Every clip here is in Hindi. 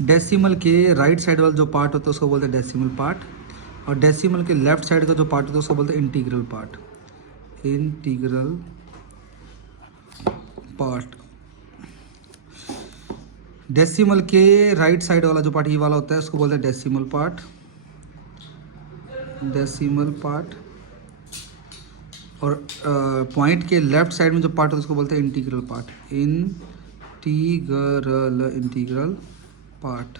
डेसिमल के राइट साइड वाला जो पार्ट होता है उसको बोलते हैं डेसिमल पार्ट, और डेसिमल के लेफ्ट साइड का जो पार्ट होता है उसको बोलते हैं integral part. Integral part. Decimal के राइट साइड वाला जो पार्ट ये वाला होता है उसको बोलते हैं डेसिमल पार्ट। Decimal part. और पॉइंट के लेफ्ट साइड में जो पार्ट होता है उसको बोलते हैं इंटीग्रल पार्ट। Integral part.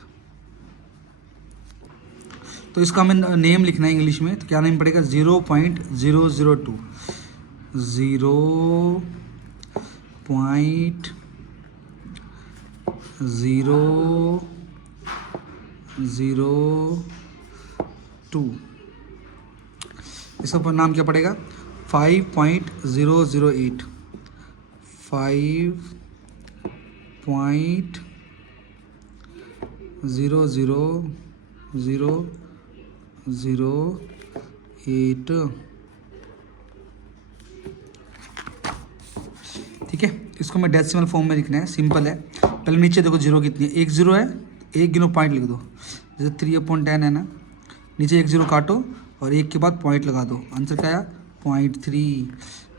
तो इसका हमें नेम लिखना है इंग्लिश में, तो क्या नेम पड़ेगा? 0.002 0.002। इसका ऊपर नाम क्या पड़ेगा? 5.008 5.00008। ठीक है, इसको मैं डेसिमल फॉर्म में लिखना है, सिंपल है। पहले नीचे देखो जीरो कितनी है, एक जीरो है, एक गिनो पॉइंट लिख दो, जैसे 3/10 है ना, नीचे एक जीरो काटो और एक के बाद पॉइंट लगा दो, आंसर क्या आया? 0.3।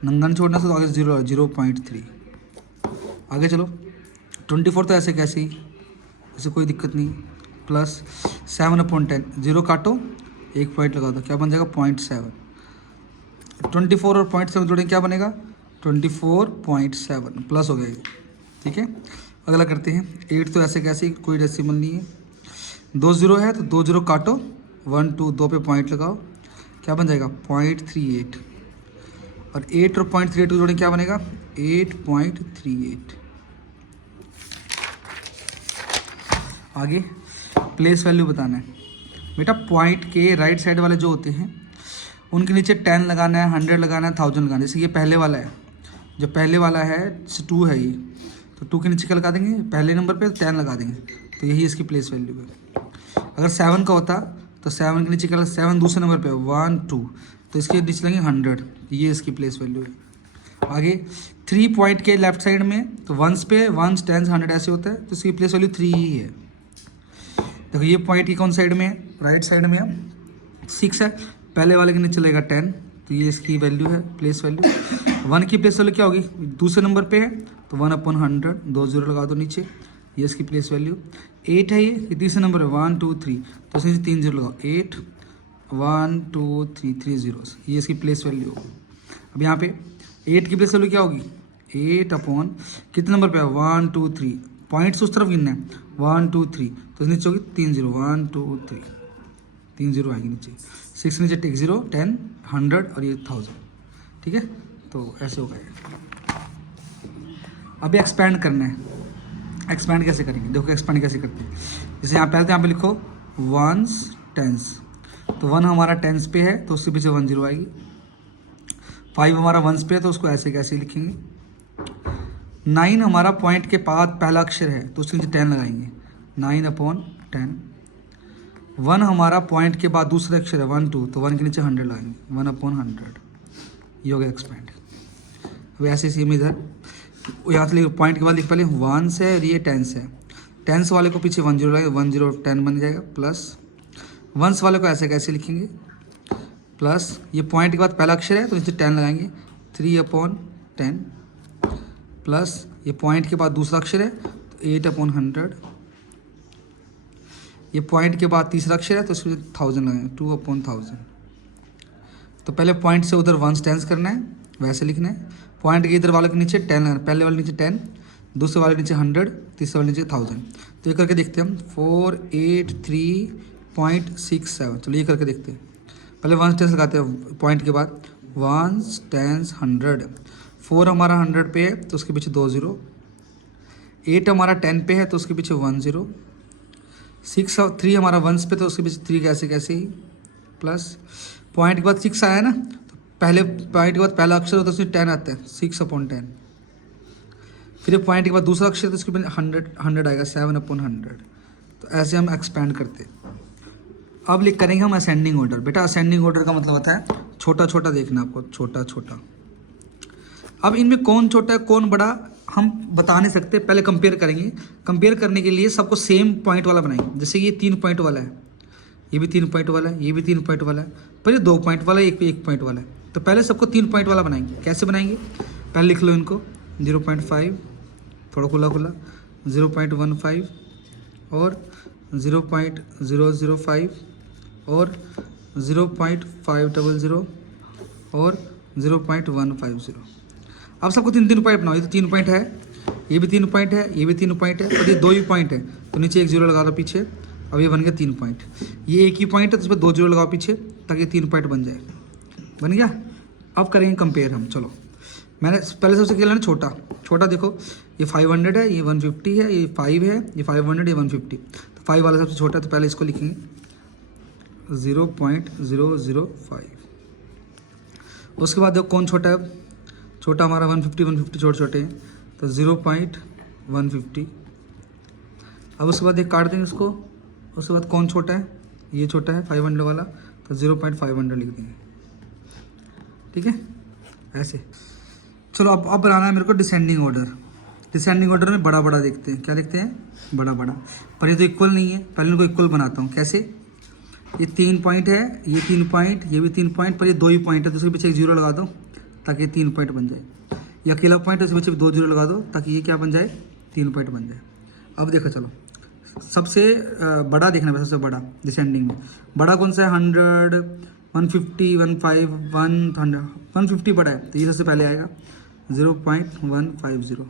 नंगन छोड़ने से तो आगे 0.3। आगे चलो 24 तो ऐसे कैसे ही, ऐसे कोई दिक्कत नहीं, प्लस 7/10, जीरो काटो एक पॉइंट लगा दो, क्या बन जाएगा? 0.7। 24 और 0.7 जोड़ें क्या बनेगा? 24.7 प्लस हो गया ये। ठीक है, अगला करते हैं। 8 तो ऐसे कैसे ही, कोई डेसिमल नहीं है, 2 जीरो है तो 2 जीरो काटो, 1 2 2 पे पॉइंट लगाओ, क्या बन जाएगा? 0.38। और 8 और 0.38 जोड़ें क्या बनेगा? 8.38। आगे प्लेस वैल्यू बताना है बेटा। पॉइंट के राइट साइड वाले जो होते हैं उनके नीचे 10 लगाना है, 100 लगाना है, 1000 लगाना है। जैसे ये पहले वाला है, जो पहले वाला है 2 है ये, तो 2 के नीचे क्या लगा देंगे? पहले नंबर पे 10 लगा देंगे, तो यही इसकी प्लेस वैल्यू है। अगर 7 का होता तो 7 के नीचे क्या, 7 दूसरे नंबर पे 1 2, तो इसके नीचे लगेंगे 100, ये इसकी प्लेस वैल्यू है। आगे 3 पॉइंट के लेफ्ट साइड में, तो वंस पे 1 10 100 ऐसे होता है, तो इसकी प्लेस वैल्यू 3 ही है। देखो ये पॉइंट की कौन साइड में है? राइट साइड में है, 6 है, पहले वाले के नीचे चलेगा 10, तो ये इसकी वैल्यू है, प्लेस वैल्यू। 1 की प्लेस वैल्यू क्या होगी? दूसरे नंबर पे है तो 1/100, 2 जीरो लगा दो नीचे, ये इसकी प्लेस वैल्यू। 8 है, ये तीसरे नंबर है 1 2 3, तो इसमें 3 जीरो लगाओ, 8 1 2 3 3 जीरोस, ये इसकी प्लेस वैल्यू होगी। अब यहाँ पे 8 की प्लेस वैल्यू क्या होगी? 8/, कितने नंबर पे है? 1 2 3, पॉइंट्स उस तरफ गिनना है, 1 2 3, तो इस नीचे होगी 3 जीरो, 1 2 3, 3 जीरो आएगी नीचे, 6 नीचे टेक 0 10 100 और ये 1000। ठीक है, तो ऐसे हो गए। अभी एक्सपेंड करना है। एक्सपेंड कैसे करेंगे? देखो एक्सपेंड कैसे करते हैं। जैसे यहाँ पहले तो यहाँ पे लिखो वंस टेंस, तो 1 हमारा टेंस पे है तो उसके पीछे 1 जीरो आएगी। 5 हमारा वंस पे है तो उसको ऐसे कैसे लिखेंगे। 9 हमारा पॉइंट के बाद पहला अक्षर है तो उसके नीचे 10 लगाएंगे, 9/10। 1 हमारा पॉइंट के बाद दूसरा अक्षर है 1 2, तो 1 के नीचे 100 लगाएंगे, 1/100, ये हो गया एक्सपेंड। वैसे सेम इधर यहाँ से पॉइंट के बाद लिख, पहले 1 है और ये 10 है, 10 वाले को पीछे 1 जीरो लगाएंगे, 1 0 10 बन जाएगा, प्लस 1 वाले को ऐसे कैसे लिखेंगे, प्लस ये पॉइंट के बाद पहला अक्षर है तो नीचे 10 लगाएंगे, 3/10, प्लस ये पॉइंट के बाद दूसरा अक्षर है तो 8/100, ये पॉइंट के बाद तीसरा अक्षर है तो इसमें 1000 लगाएंगे, 2/1000। तो पहले पॉइंट से उधर 1 टेंस करना है, वैसे लिखना है। पॉइंट के इधर वाले के नीचे 10 लगाना, पहले वाले नीचे 10, दूसरे वाले नीचे 100, तीसरे वाले नीचे 1000। तो ये करके देखते हैं हम, 483.67। चलो ये करके देखते हैं। पहले 1 टेंस लगाते हैं पॉइंट के बाद, 1 टेंस 100। 4 हमारा 100 पे है तो उसके पीछे 2 जीरो। 8 हमारा 10 पे है तो उसके पीछे 1 जीरो। 6 और 3 हमारा 1 पे तो उसके पीछे 3 कैसे कैसे ही, प्लस पॉइंट के बाद 6 आया ना, तो पहले पॉइंट के बाद पहला अक्षर होता है उसमें 10 आता है, 6/10। फिर पॉइंट के बाद दूसरा अक्षर तो उसके बाद 100 आएगा, 7/100। तो ऐसे हम एक्सपेंड करते हैं। अब लिख करेंगे हम असेंडिंग ऑर्डर। बेटा असेंडिंग ऑर्डर का मतलब होता है छोटा छोटा देखना आपको, छोटा छोटा। अब इनमें कौन छोटा है कौन बड़ा हम बता नहीं सकते, पहले कंपेयर करेंगे। कंपेयर करने के लिए सबको सेम पॉइंट वाला बनाएंगे। जैसे ये 3 पॉइंट वाला है, ये भी 3 पॉइंट वाला है, ये भी 3 पॉइंट वाला है, पर ये 2 पॉइंट वाला है, एक पॉइंट वाला है। तो पहले सबको 3 पॉइंट वाला बनाएंगे। कैसे बनाएंगे, पहले लिख लो इनको 0.5, थोड़ा खुला खुला, 0.15 और 0.005 और 0.500 और 0.150। अब सबको 3 पॉइंट बनाओ। ये तो 3 पॉइंट है, ये भी 3 पॉइंट है, ये भी 3 पॉइंट है, और ये 2 ही पॉइंट है, तो नीचे एक 0 लगा दो पीछे। अब ये बन गया 3 पॉइंट। ये एक ही पॉइंट है तो इस पर 2 0 लगाओ पीछे ताकि 3 पॉइंट बन जाए। बन गया। अब करेंगे कंपेयर हम। चलो मैंने पहले सबसे क्या लेना, छोटा। छोटा देखो, ये 500 है, ये 150 है, ये 5 है, ये 500, ये 150। तो 5 वाला सबसे छोटा है, तो पहले इसको लिखेंगे 0.005। उसके बाद देखो कौन छोटा है, छोटा हमारा 150 छोटे छोटे हैं, तो 0.150। अब उसके बाद एक काट देंगे उसको। उसके बाद कौन छोटा है, ये छोटा है 500 वाला, तो 0.500 लिख देंगे। ठीक है, ऐसे। चलो अब बनाना है मेरे को डिसेंडिंग ऑर्डर। डिसेंडिंग ऑर्डर में बड़ा बड़ा देखते हैं। क्या देखते हैं, बड़ा बड़ा। पर ये तो इक्वल नहीं है, पहले इनको इक्वल बनाता हूँ। कैसे, ये 3 पॉइंट है, ये 3 पॉइंट, ये भी 3 पॉइंट, पर ये 2 ही पॉइंट है, तो उसके पीछे एक 0 लगा दो ताकि 3 पॉइंट बन जाए। ये अकेला पॉइंट है, उसके पीछे 2 0 लगा दो ताकि ये क्या बन जाए, 3 पॉइंट बन जाए। अब देखो, चलो सबसे बड़ा देखना है, सबसे बड़ा डिसेंडिंग में। बड़ा कौन सा है, 100, 150, 15, 100, 150 बड़ा है, तो ये सबसे पहले आएगा 0.150।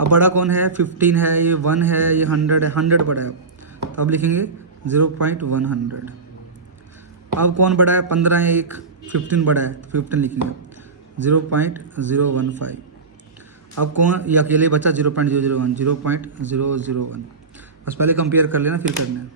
अब बड़ा कौन है, 15 है, ये 1 है, ये 100 है, 100 बड़ा है, तो अब लिखेंगे 0.100। अब कौन बड़ा है, 15 है, एक 15 बड़ा है, तो 15 लिखेंगे 0.015। अब कौन, ये अकेले बचा 0.001, 0.001। बस पहले कंपेयर कर लेना, फिर करना है।